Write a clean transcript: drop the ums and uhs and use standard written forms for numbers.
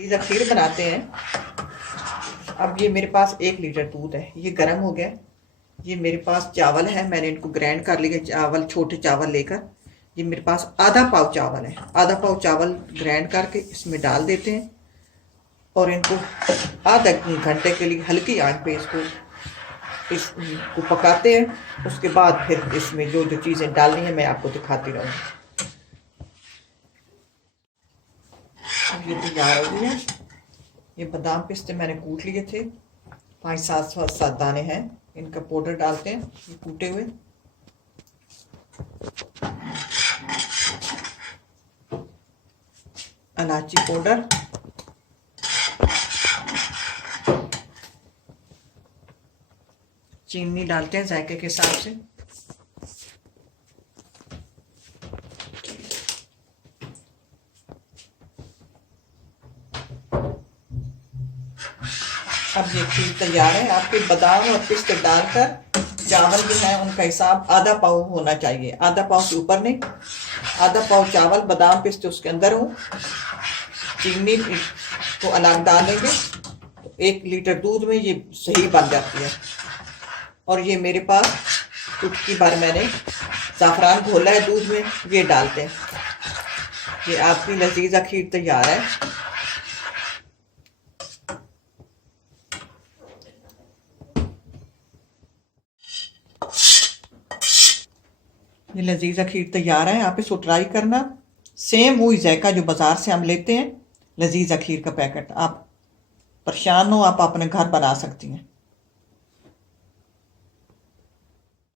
चीज़ खीर बनाते हैं। अब ये मेरे पास 1 लीटर दूध है, ये गर्म हो गया। ये मेरे पास चावल है, मैंने इनको ग्राइंड कर लिया। चावल, छोटे चावल लेकर, ये मेरे पास आधा पाव चावल है। आधा पाव चावल ग्राइंड करके इसमें डाल देते हैं और इनको आधा घंटे के लिए हल्की आंच पे इसको पकाते हैं। उसके बाद फिर इसमें जो जो चीज़ें डालनी है मैं आपको दिखाती रहूँगी। ये तैयार हो गई है। ये बादाम पिस्ते मैंने कूट लिए थे, 5-7 दाने हैं। इनका पाउडर डालते हैं, ये कूटे हुए। इलायची पाउडर, चीनी डालते हैं जायके के हिसाब से। अब ये खीर तैयार है। आपके बादाम और पिस्ते डालकर चावल जो है उनका हिसाब आधा पाव होना चाहिए, आधा पाव से ऊपर नहीं। आधा पाव चावल, बादाम पिस्ते उसके अंदर हो, चीनी को अलग डालेंगे तो 1 लीटर दूध में ये सही बन जाती है। और ये मेरे पास चुटकी भर मैंने ज़ाफ़रान घोला है दूध में, ये डालते हैं। ये आपकी लजीज़ा खीर तैयार है। ये लजीज़ा खीर तैयार है, आप इसको ट्राई करना। सेम वही जायका जो बाज़ार से हम लेते हैं, लजीज़ा खीर का पैकेट। आप परेशान हो, आप अपने घर बना सकती हैं।